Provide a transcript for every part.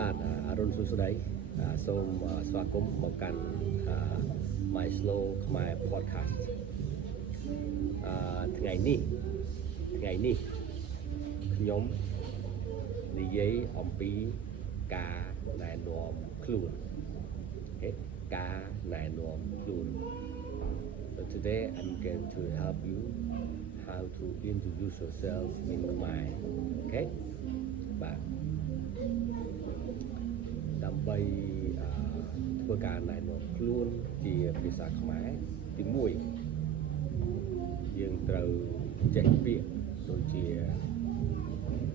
បាទអរុនសុស្ដីសូមស្វាគមន៍មកកាន់ My Slow ខ្មែរ Podcast ថ្ងៃនេះខ្ញុំនិយាយអំពីការណែនាំខ្លួនការណែនាំខ្លួន So today I'm going to help you how to introduce yourself in Khmer. Okay? បាទដើម្បីធ្វើការណែនាំខ្លួនជាភាសាខ្មែរទី1យើងត្រូវចេះពាក្យដូចជា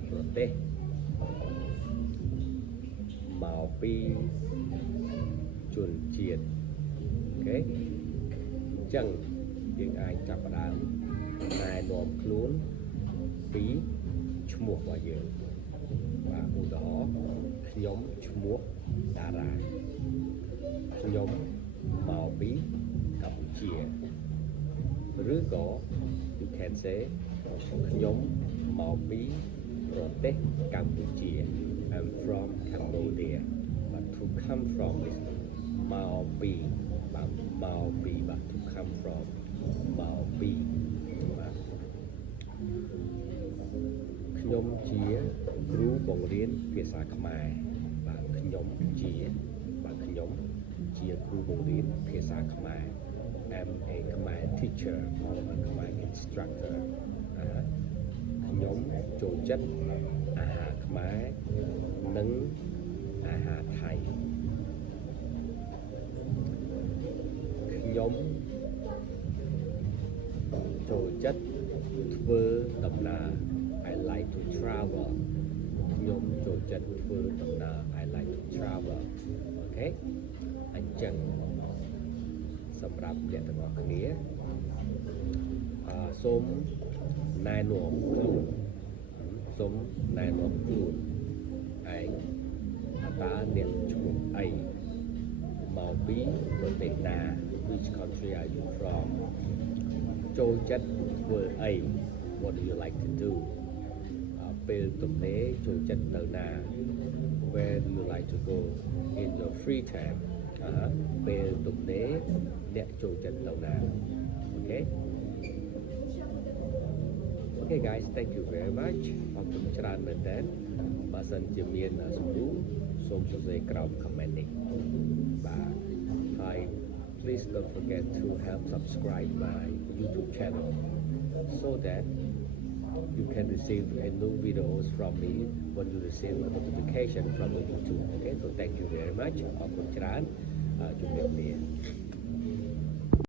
ប្រទេសមកពីជនជាតិអូខេអញ្ចឹងយើងអាចចាប់ផ្ដើមណែនាំខ្លួនពីឈ្មោះរបស់យើងបាទឧទាហរណ៍ខ្ញុំឈ្មោះតារាខ្ញុំមកពីកម្ពុជាឬក៏ you can say ខ្ញុំមកពីប្រទេសកម្ពុជា I'm from Cambodia but to come from is មកពីបាទ to come from មកពីបាទខ្ញុំជាគ្រូបង្រៀនភាសាខ្មែរបាទខ្ញុំជាគ្រូបង្រៀនភាសាខ្មែរ I'm a Khmer teacher or a Khmer instructor ខ្ញុំចូលចិត្តអាហារខ្មែរនិងអាហារថៃខ្ញុំចូលចិត្តធ្វើដំណើរ I like to travel ខ្ញុំចូលចិត្តធ្វើដំណើរ I like to travel អូខេអញ្ចឹងសម្រាប់អ្នកទាំងអស់គ្នាសូមណែនាំខ្លួនឯងតើអ្នកឈ្មោះអីមកពីប្រទេសណា Which country are you from ចូលចិត្តធ្វើអី What do you like to do ពេលទំនេរចូលចិត្តទៅណា Where do you like to go in your free time ពេលទំនេរអ្នកចូលចិត្តទៅណា Okay guys thank you very much អរគុណច្រើនមែនតើបើសិនជាមានសំណួរសូមសរសេរក្រោម comment នេះបាទហើយ please don't forget to help subscribe my YouTube channel so that you can receive new videos from me when you receive a notification from the YouTube. Okay, so thank you very much. អរគុណច្រើនជំរាបលា